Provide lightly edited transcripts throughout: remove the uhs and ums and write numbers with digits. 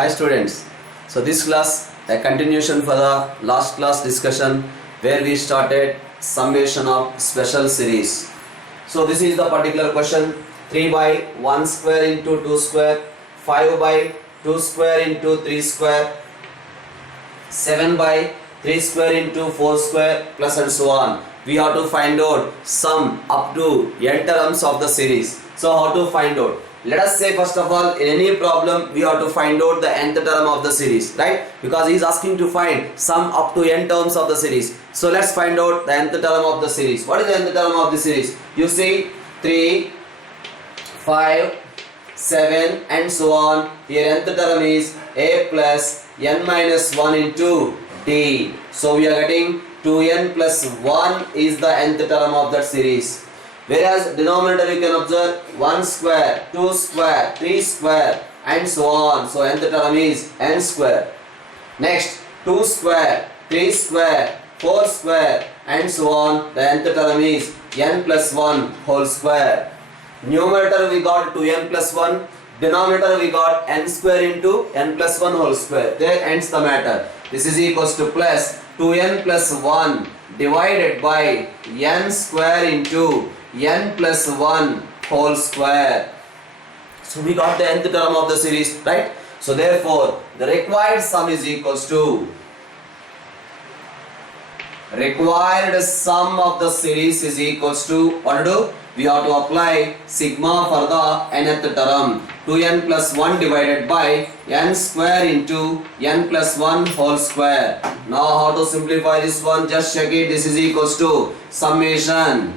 Hi students, so this class a continuation for the last class discussion where we started summation of special series. So this is the particular question 3 by 1 square into 2 square, 5 by 2 square into 3 square, 7 by 3 square into 4 square plus and so on. We have to find out sum up to n terms of the series. So how to find out? Let us say first of all in any problem we have to find out the nth term of the series, right? Because he is asking to find sum up to n terms of the series. So let's find out the nth term of the series. What is the nth term of the series? You see 3, 5, 7 and so on. Here nth term is a plus n minus 1 into d. So we are getting 2n plus 1 is the nth term of that series. Whereas denominator you can observe 1 square, 2 square, 3 square and so on. So nth term is n square. Next 2 square, 3 square, 4 square and so on. The nth term is n plus 1 whole square. Numerator we got 2n plus 1. Denominator we got n square into n plus 1 whole square. There ends the matter. This is equals to plus 2n plus 1 divided by n square into n plus 1 whole square. So we got the nth term of the series, right? So therefore the required sum is equals to required sum of the series is equals to what to do? We have to apply sigma for the nth term. 2n plus 1 divided by n square into n plus 1 whole square. Now how to simplify this one? Just check it. This is equals to summation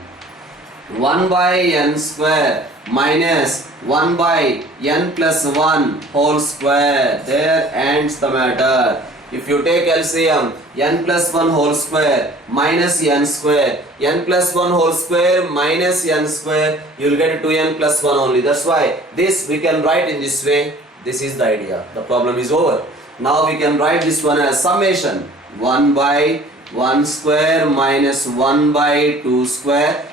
1 by n square minus 1 by n plus 1 whole square. There ends the matter. If you take LCM, n plus 1 whole square minus n square, n plus 1 whole square minus n square, you will get 2n plus 1 only. That's why this we can write in this way. This is the idea. The problem is over. Now we can write this one as summation 1 by 1 square minus 1 by 2 square.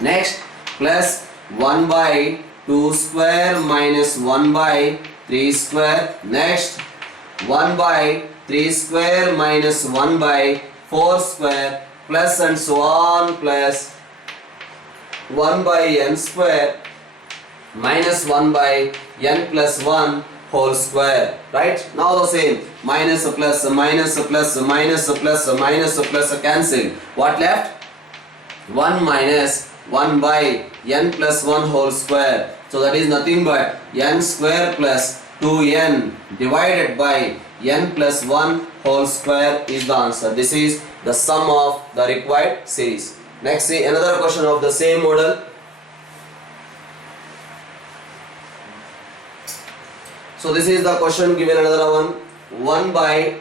Next plus 1 by 2 square minus 1 by 3 square. Next 1 by 3 square minus 1 by 4 square plus and so on plus 1 by n square minus 1 by n plus 1 whole square. Right? Now the same minus a plus a minus a plus a minus a plus a minus a plus a cancel. What left? 1 minus 1 by n plus 1 whole square. So that is nothing but n square plus 2n divided by n plus 1 whole square is the answer. This is the sum of the required series. Next, see another question of the same model. So this is the question given another one. 1 by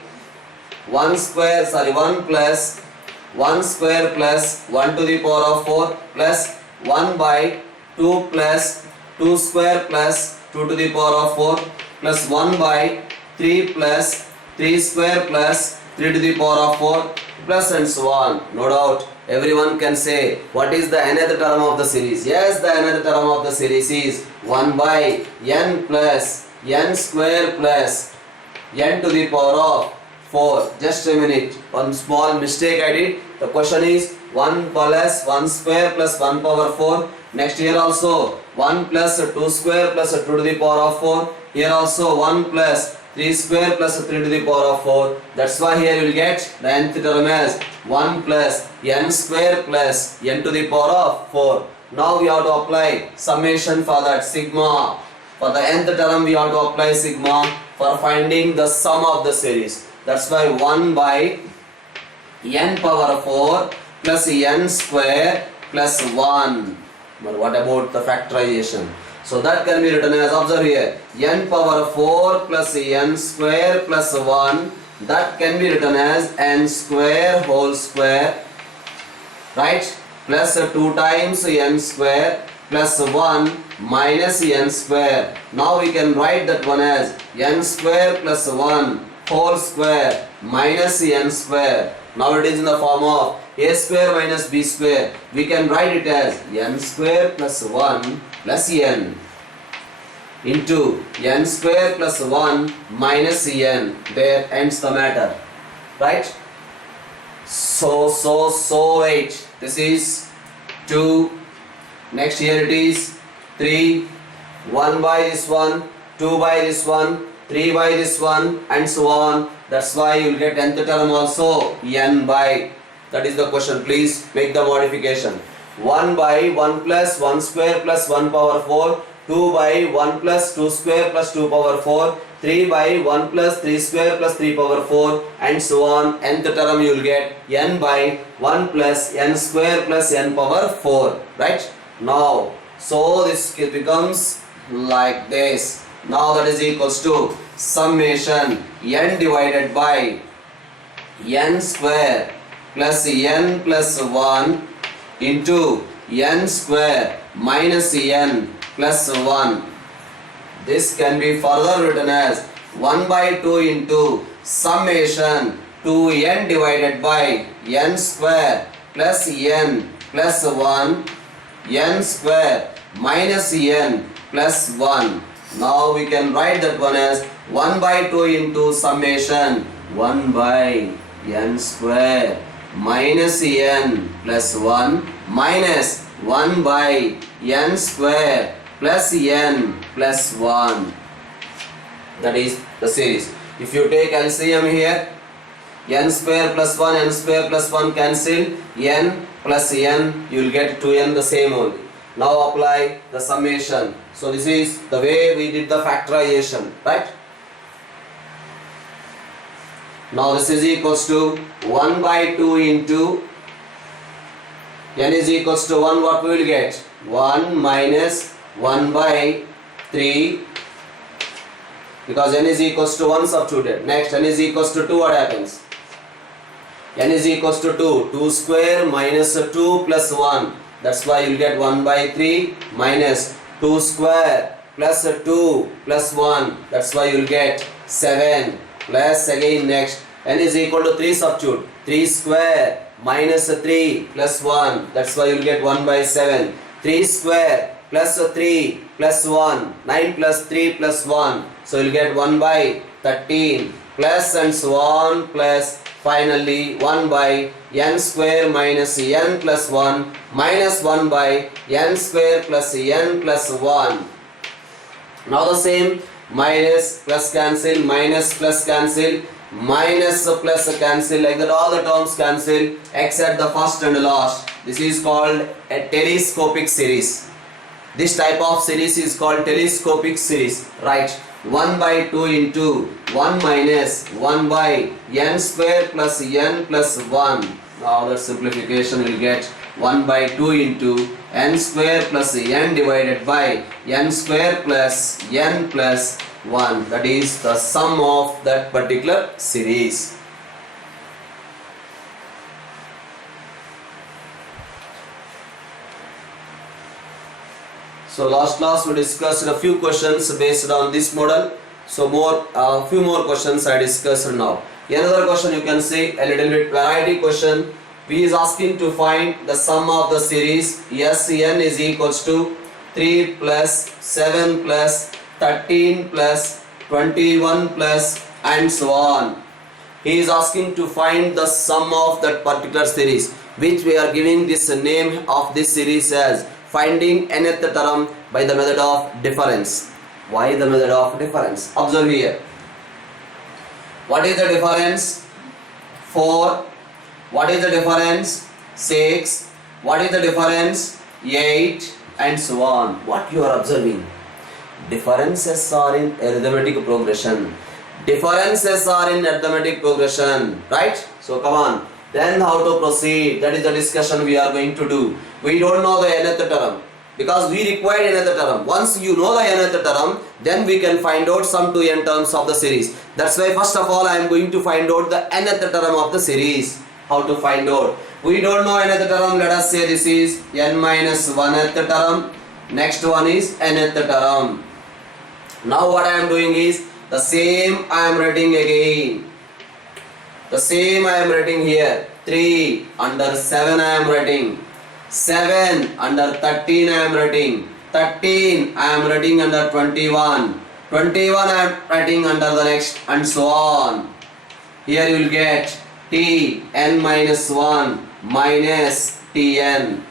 1 square, 1 plus 1 square plus 1 to the power of 4 plus 1 by 2 plus 2 square plus 2 to the power of 4 plus 1 by 3 plus 3 square plus 3 to the power of 4 plus and so on. No doubt everyone can say what is the nth term of the series. Yes, the nth term of the series is 1 by n plus n square plus n to the power of 4. Just a minute, one small mistake I did. The question is 1 plus 1 square plus 1 power 4. Next here also 1 plus 2 square plus 2 to the power of 4. Here also 1 plus 3 square plus 3 to the power of 4. That's why here you will get the nth term as 1 plus n square plus n to the power of 4. Now we have to apply summation for that sigma. For the nth term we have to apply sigma for finding the sum of the series. That's why 1 by n power 4 plus n square plus 1. But what about the factorization? So that can be written as, observe here, n power 4 plus n square plus 1. That can be written as n square whole square, right? Plus 2 times n square plus 1 minus n square. Now we can write that one as n square plus 1 whole square minus n square. Now it is in the form of a square minus b square. We can write it as n square plus 1 plus n. into n square plus 1 minus n. There ends the matter, right? So wait, this is 2, next here it is 3, 1 by this one, 2 by this one, 3 by this one, and so on. That's why you will get nth term also n by. That is the question. Please make the modification. 1 by 1 plus 1 square plus 1 power 4, 2 by 1 plus 2 square plus 2 power 4, 3 by 1 plus 3 square plus 3 power 4, and so on. Nth term you will get n by 1 plus n square plus n power 4, right? Now, so this becomes like this. Now that is equals to summation n divided by n square plus n plus 1 into n square minus n plus 1. This can be further written as 1 by 2 into summation 2n divided by n square plus n plus 1 n square minus n plus 1. Now we can write that one as 1 by 2 into summation 1 by n square minus n plus 1 minus 1 by n square plus n plus 1. That is the series. If you take LCM here, n square plus 1, n square plus 1 cancel, n plus n, you will get 2n the same only. Now apply the summation. So this is the way we did the factorization, right? Now this is equals to 1 by 2 into n is equals to 1, what we will get? 1 minus 1 by 3, because n is equals to 1 substituted. Next, n is equals to 2, what happens? N is equals to 2, 2 square minus 2 plus 1. That's why you will get 1 by 3 minus 2 square plus 2 plus 1. That's why you will get 7 plus again next. N is equal to 3 substitute. 3 square minus 3 plus 1. That's why you will get 1 by 7. 3 square plus 3 plus 1. 9 plus 3 plus 1. So you will get 1 by 13 plus and so on plus finally 1 by n square minus n plus 1 minus 1 by n square plus n plus 1. Now the same, minus plus cancel, minus plus cancel, minus plus cancel, like that all the terms cancel except the first and last. This is called a telescopic series. This type of series is called telescopic series, right? 1 by 2 into 1 minus 1 by n square plus n plus 1. Now the simplification will get 1 by 2 into n square plus n divided by n square plus n plus 1. That is the sum of that particular series. So last class we discussed a few questions based on this model. So few more questions I discussed now. Another question you can say a little bit variety question. P is asking to find the sum of the series Sn is equals to 3 plus 7 plus 13 plus 21 plus and so on. He is asking to find the sum of that particular series, which we are giving this name of this series as finding nth term by the method of difference. Why the method of difference? Observe here. What is the difference? 4. What is the difference? 6. What is the difference? 8 and so on. What you are observing? Differences are in arithmetic progression. Differences are in arithmetic progression, right? So come on. Then how to proceed? That is the discussion we are going to do. We don't know the nth term because we require nth term. Once you know the nth term, then we can find out some 2n terms of the series. That's why first of all I am going to find out the nth term of the series. How to find out? We don't know nth term. Let us say this is n minus 1th term. Next one is nth term. Now what I am doing is the same I am writing again. The same I am writing here. 3 under 7 I am writing. 7 under 13 I am writing. 13 I am writing under 21. 21 I am writing under the next, and so on. Here you will get Tn minus 1 minus Tn.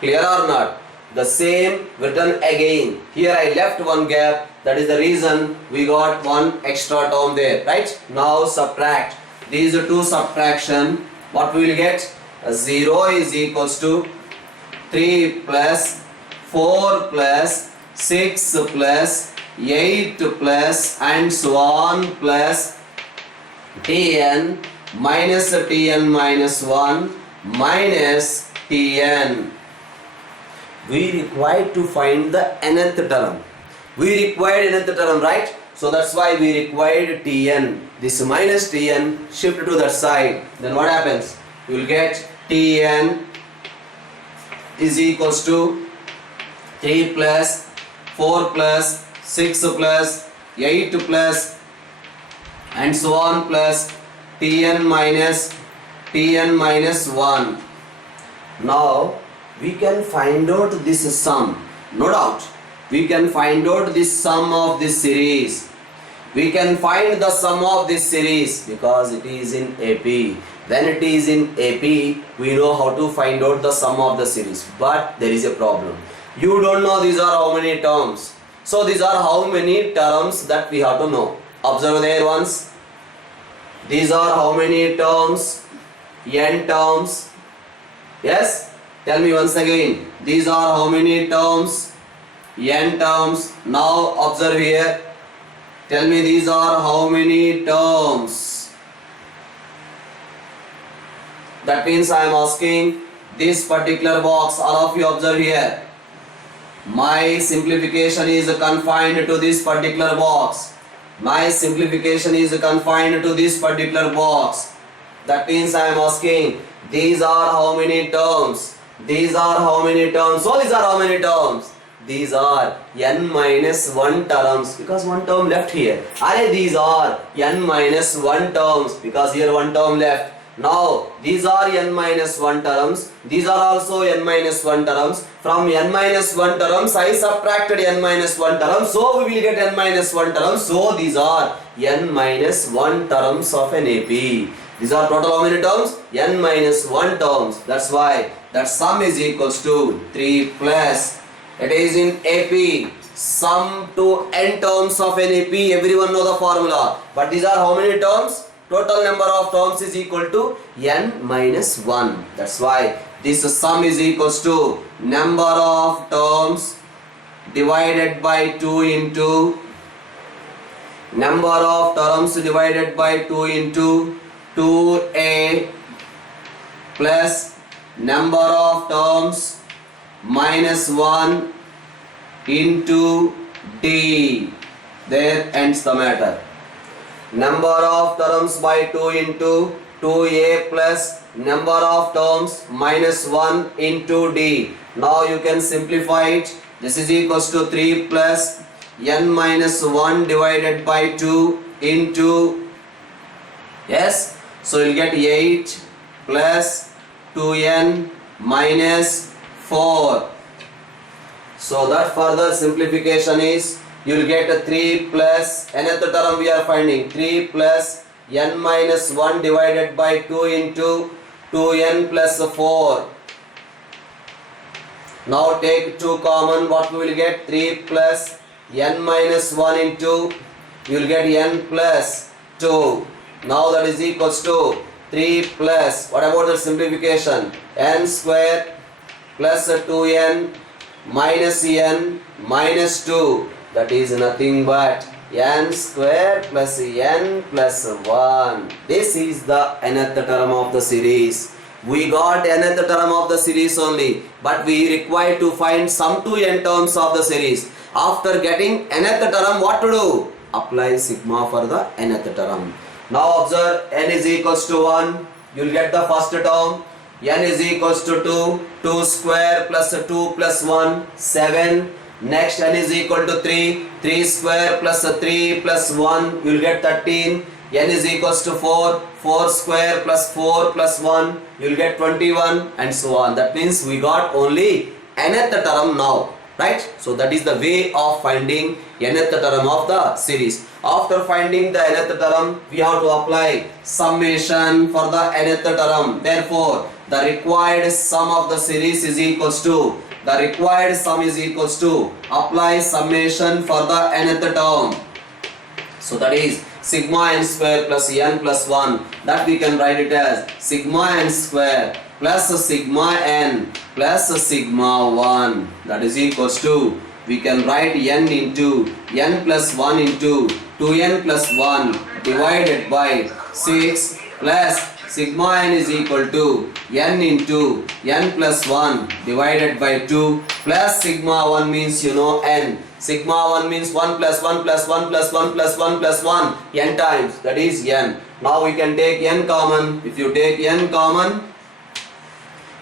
Clear or not? The same written again. Here I left one gap. That is the reason we got one extra term there. Right? Now subtract. These two subtraction. What we will get? 0 is equals to 3 plus 4 plus 6 plus 8 plus and so on plus Tn minus Tn minus 1 minus Tn. We required to find the nth term. We required nth term, right? So that's why we required Tn. This minus Tn shift to that side. Then what happens? You will get Tn is equals to 3 plus 4 plus 6 plus 8 plus and so on plus Tn minus 1. Now we can find out this sum. No doubt. We can find out this sum of this series. We can find the sum of this series because it is in AP. When it is in AP, we know how to find out the sum of the series. But there is a problem. You don't know these are how many terms. So these are how many terms that we have to know. Observe there once. These are how many terms? N terms. Yes? Tell me once again. These are how many terms? N terms. Now observe here. Tell me these are how many terms? That means I am asking this particular box. All of you observe here. My simplification is confined to this particular box. My simplification is confined to this particular box. That means I am asking these are how many terms? These are how many terms? So these are how many terms? These are n minus 1 terms because one term left here. These are n minus 1 terms because here one term left. Now these are n minus 1 terms. These are also n minus 1 terms. From n minus 1 terms I subtracted n minus 1 terms. So we will get n minus 1 terms. So these are n minus 1 terms of an AP. These are total how many terms? N minus 1 terms. That's why that sum is equals to 3 plus. It is in AP. Sum to n terms of an AP. Everyone know the formula. But these are how many terms? Total number of terms is equal to n minus 1. That's why this sum is equals to number of terms divided by 2 into number of terms divided by 2 into 2a plus number of terms minus 1 into d. There ends the matter. Number of terms by 2 into 2a plus number of terms minus 1 into d. Now you can simplify it. This is equals to 3 plus n minus 1 divided by 2 into, yes, so you'll get 8 plus 2n minus 4. So that further simplification is, you'll get a 3 plus, another term we are finding, 3 plus n minus 1 divided by 2 into 2n plus 4. Now take 2 common, what we will get? 3 plus n minus 1 into, you will get n plus 2. Now that is equals to 3 plus, what about the simplification? N square plus 2n minus n minus 2. That is nothing but n square plus n plus 1. This is the nth term of the series. We got nth term of the series only, but we require to find sum to n terms of the series. After getting nth term, what to do? Apply sigma for the nth term. Now observe, n is equals to 1. You will get the first term. N is equals to 2. 2 square plus 2 plus 1, 7. Next n is equal to 3. 3 square plus 3 plus 1, you will get 13. N is equals to 4. 4 square plus 4 plus 1, you will get 21 and so on. That means we got only nth term now. right? So that is the way of finding nth term of the series. After finding the nth term, we have to apply summation for the nth term. Therefore, the required sum of the series is equals to, the required sum is equals to, apply summation for the nth term. So that is sigma n square plus n plus 1, that we can write it as sigma n square plus sigma n plus sigma 1, that is equals to, we can write n into n plus 1 into 2n plus 1 divided by 6 plus sigma n is equal to n into n plus 1 divided by 2 plus sigma 1 means you know n. Sigma 1 means 1 plus 1 plus 1 plus 1 plus 1 plus 1 n times, that is n. Now we can take n common. If you take n common,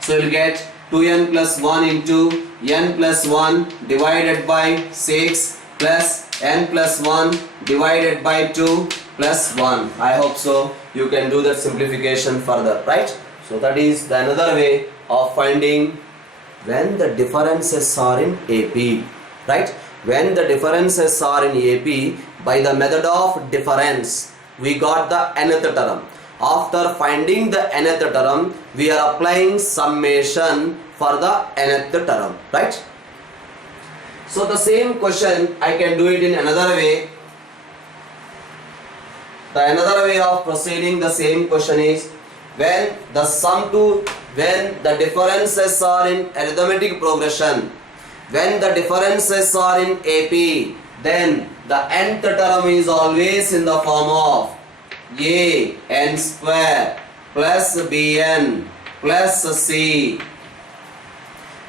so you will get 2n plus 1 into n plus 1 divided by 6 plus n plus 1 divided by 2 plus 1. I hope so you can do that simplification further, right? So that is the another way of finding when the differences are in AP, right? When the differences are in AP, by the method of difference, we got the nth term. After finding the nth term, we are applying summation for the nth term, right? So the same question I can do it in another way. The another way of proceeding the same question is when the differences are in arithmetic progression, when the differences are in AP, then the nth term is always in the form of a n square plus bn plus c.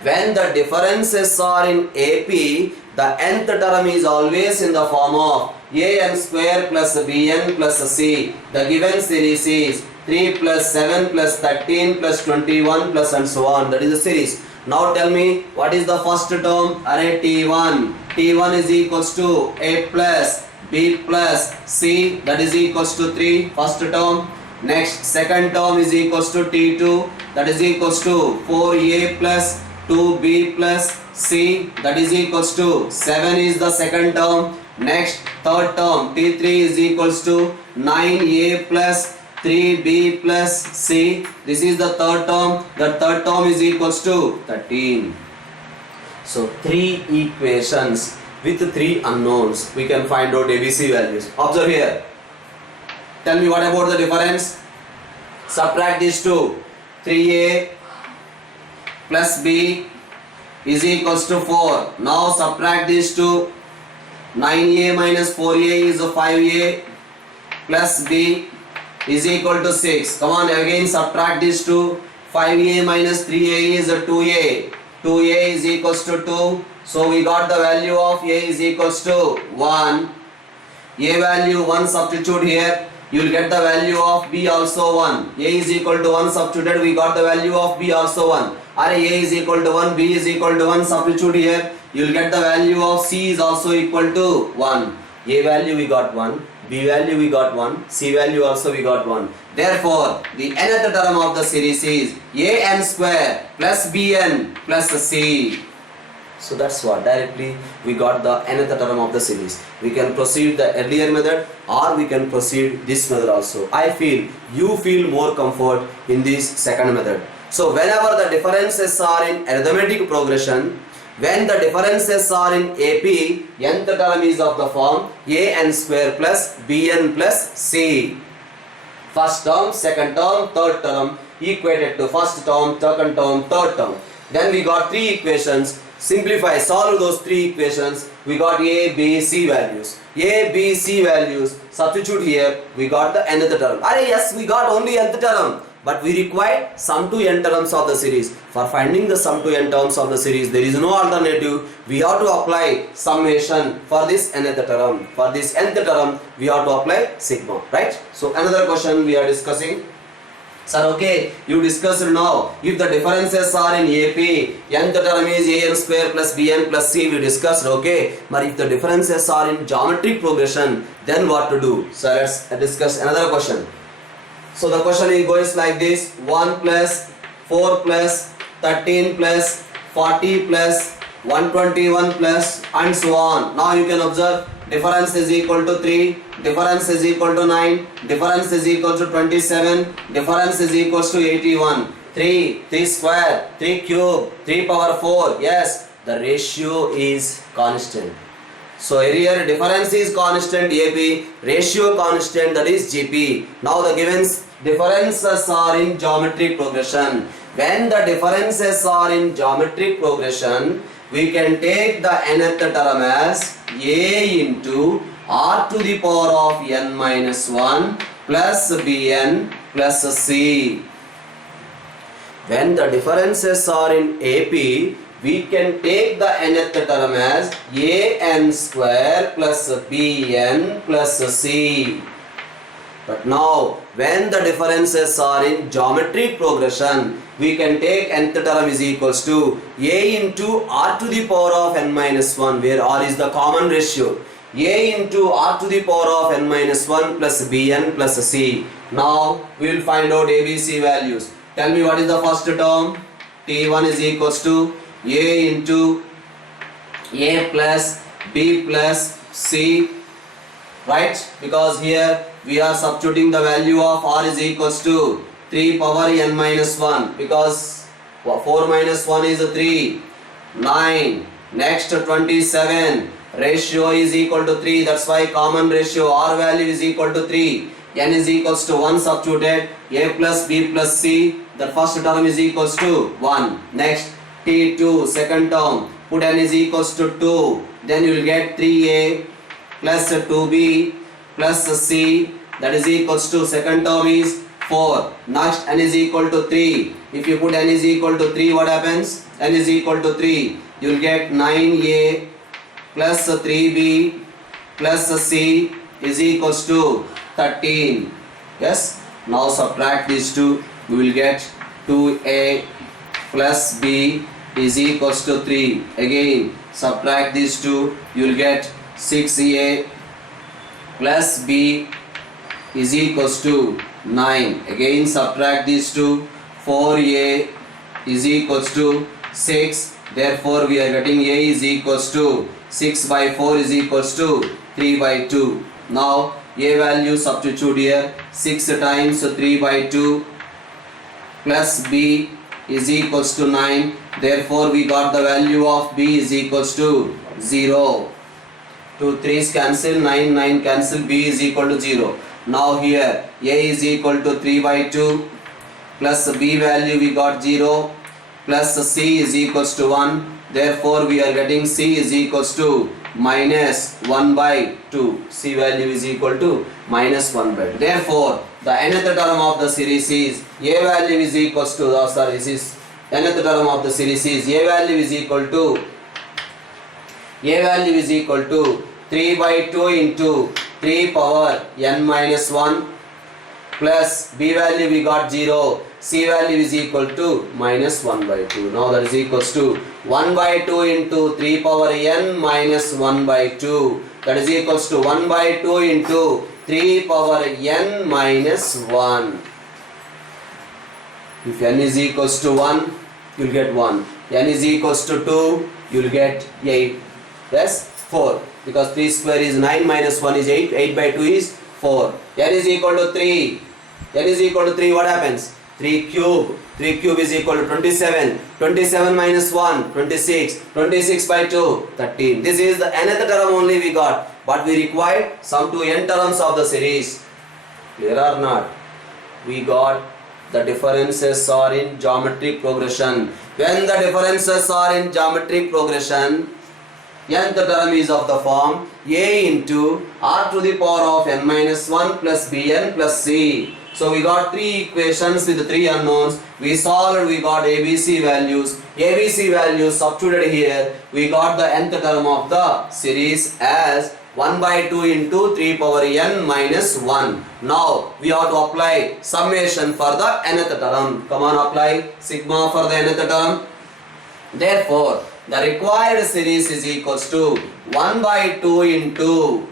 When the differences are in AP, the nth term is always in the form of a n square plus bn plus c. The given series is 3 plus 7 plus 13 plus 21 plus and so on. That is the series. Now tell me, what is the first term? Array T1. T1 is equals to a plus b plus c, that is equals to 3, first term. Next, second term is equals to T2, that is equals to 4a plus 2b plus c, that is equals to 7 is the second term. Next, third term T3 is equals to 9a plus 3b plus c, this is the third term. The third term is equals to 13. So 3 equations with 3 unknowns, we can find out ABC values. Observe here. Tell me what about the difference? Subtract these two. 3a plus b is equals to 4. Now subtract these two. 9a minus 4a is 5a plus b is equal to 6. Come on, again subtract these two. 5a minus 3a is 2a. 2a is equals to 2. So we got the value of a is equals to 1. A value 1 substitute here. You will get the value of b also 1. A is equal to 1 substituted. We got the value of b also 1. Array a is equal to 1. B is equal to 1 substitute here. You will get the value of c is also equal to 1. A value we got 1. B value we got 1, C value also we got 1. Therefore, the nth term of the series is a n square plus bn plus c. So that's what, directly we got the nth term of the series. We can proceed the earlier method or we can proceed this method also. I feel you feel more comfort in this second method. So whenever the differences are in arithmetic progression, when the differences are in AP, nth term is of the form a n square plus bn plus c. First term, second term, third term equated to first term, second term, third term. Then we got 3 equations. Simplify, solve those 3 equations. We got a, b, c values. A, b, c values. Substitute here. We got the nth term. Yes, we got only nth term. But we require sum to n terms of the series. For finding the sum to n terms of the series, there is no alternative. We have to apply summation for this nth term. For this nth term, we have to apply sigma, right? So another question we are discussing. Sir, okay, you discussed now. If the differences are in AP, nth term is a n square plus bn plus c, we discussed, okay. But if the differences are in geometric progression, then what to do? So let's discuss another question. So the question is goes like this: 1 plus 4 plus 13 plus 40 plus 121 plus and so on. Now you can observe difference is equal to 3, difference is equal to 9, difference is equal to 27, difference is equal to 81. 3 square, 3 cube, 3 power 4. Yes, the ratio is constant. So here difference is constant AP, ratio constant, that is GP. Now the given differences are in geometric progression. When the differences are in geometric progression, we can take the nth term as A into R to the power of n minus 1 plus Bn plus C. When the differences are in AP, we can take the nth term as an square plus bn plus c. But now, when the differences are in geometric progression, we can take nth term is equals to a into r to the power of n minus 1, where r is the common ratio. A into r to the power of n minus 1 plus bn plus c. Now, we will find out ABC values. Tell me what is the first term? T1 is equals to a into a plus b plus c, right? Because here we are substituting the value of r is equals to 3 power n minus 1, because 4 minus 1 is 3, 9, next 27, ratio is equal to 3, that's why common ratio r value is equal to 3, n is equals to 1 substituted, a plus b plus c, the first term is equals to 1, next T2 second term, put n is equals to 2, then you will get 3a plus 2b plus c, that is equals to second term is 4. Next n is equal to 3. If you put n is equal to 3, what happens? N is equal to 3. You will get 9a plus 3b plus c is equals to 13. Yes. Now subtract these two. We will get 2a plus b is equals to 3. Again subtract these two. You will get 6a plus b is equals to 9. Again subtract these two. 4a is equals to 6. Therefore we are getting a is equals to 6 by 4 is equals to 3 by 2. Now a value substitute here. 6 times 3 by 2 plus b is equals to 9. Therefore we got the value of b is equals to 0. 2 3's cancel, 9 9 cancel, b is equal to 0. Now here a is equal to 3 by 2 plus b value we got 0 plus c is equals to 1. Therefore we are getting c is equals to minus 1 by 2. C value is equal to minus 1 by 2. Therefore the nth term of the series is a value is equals to this is nth term of the series is a value is equal to 3 by 2 into 3 power n minus 1 plus b value we got 0, c value is equal to minus 1 by 2. Now that is equals to 1 by 2 into 3 power n minus 1 by 2, that is equals to 1 by 2 into 3 power n minus 1. If n is equals to 1, you will get 1. N is equals to 2, you will get 8. Yes, 4. Because 3 square is 9 minus 1 is 8. 8 by 2 is 4. N is equal to 3. N is equal to 3, what happens? 3 cube. 3 cube is equal to 27. 27 minus 1, 26. 26 by 2, 13. This is the nth term only we got. But we required some to n terms of the series. Clear or not? We got the differences are in geometric progression. When the differences are in geometric progression, nth term is of the form a into r to the power of n minus 1 plus bn plus c. So we got 3 equations with 3 unknowns. We solved, we got ABC values. ABC values substituted here. We got the nth term of the series as 1 by 2 into 3 power n minus 1. Now we have to apply summation for the nth term. Come on, apply sigma for the nth term. Therefore the required series is equals to 1 by 2 into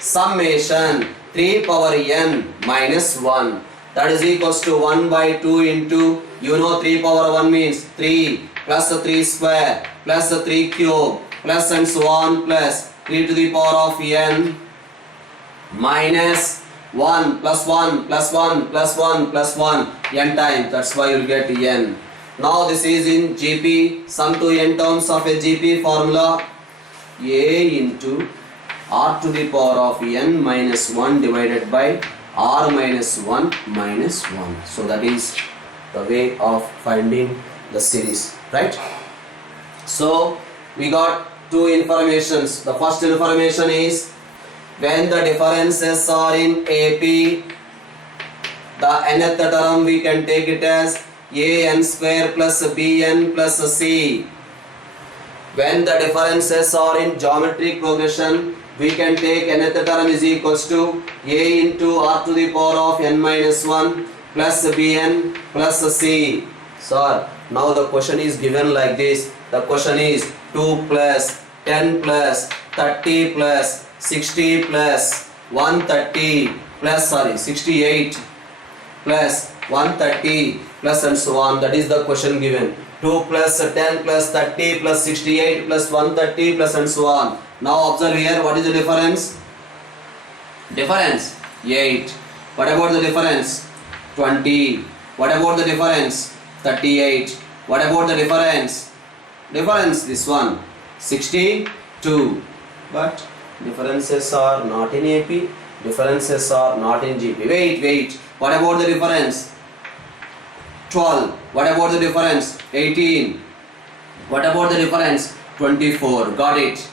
summation 3 power n minus 1. That is equals to 1 by 2 into, you know 3 power 1 means 3 plus 3 square plus 3 cube plus and so on plus 3 to the power of n minus 1 plus 1 plus 1 plus 1 plus 1 n times. That's why you'll get n. Now this is in GP, sum to n terms of a GP formula, a into r to the power of n minus 1 divided by r minus 1 minus 1. So that is the way of finding the series, right? So we got two informations. The first information is when the differences are in AP, the nth term we can take it as an square plus bn plus c. When the differences are in geometric progression, we can take nth term is equals to a into r to the power of n minus 1 plus bn plus c. So now the question is given like this. The question is 2 plus 10 plus 30 plus 60 plus 130 plus 68 plus 130 plus and so on. That is the question given. 2 plus 10 plus 30 plus 68 plus 130 plus and so on. Now observe here, what is the difference? Difference 8. What about the difference? 20. What about the difference? 38. What about the difference? Difference this one 62. But differences are not in AP, differences are not in GP. Wait. What about the difference? 12. What about the difference? 18. What about the difference? 24. Got it.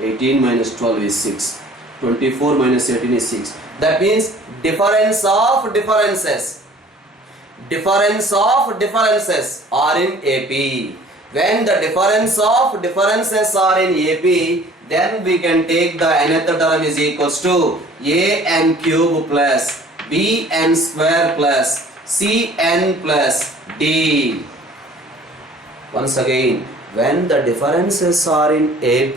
18 minus 12 is 6. 24 minus 18 is 6. That means difference of differences. Difference of differences are in AP. When the difference of differences are in AP, then we can take the nth term is equals to an cube plus bn square plus cn plus d. Once again, when the differences are in AP,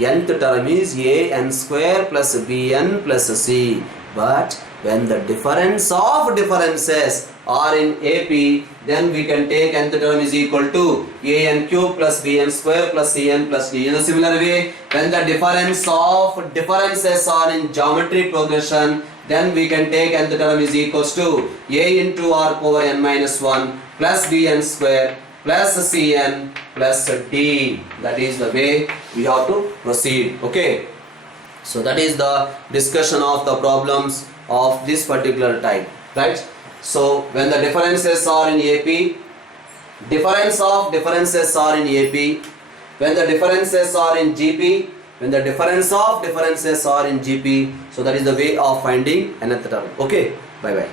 nth term is an square plus bn plus c. But when the difference of differences are in AP, then we can take nth term is equal to an cube plus bn square plus cn plus d. In a similar way, when the difference of differences are in geometric progression, then we can take nth term is equals to a into r power n minus 1 plus bn square plus cn plus d. That is the way we have to proceed. Okay. So that is the discussion of the problems of this particular type, right? So when the differences are in AP, difference of differences are in AP. When the differences are in GP, when the difference of differences are in GP. So that is the way of finding nth term. Okay, bye bye.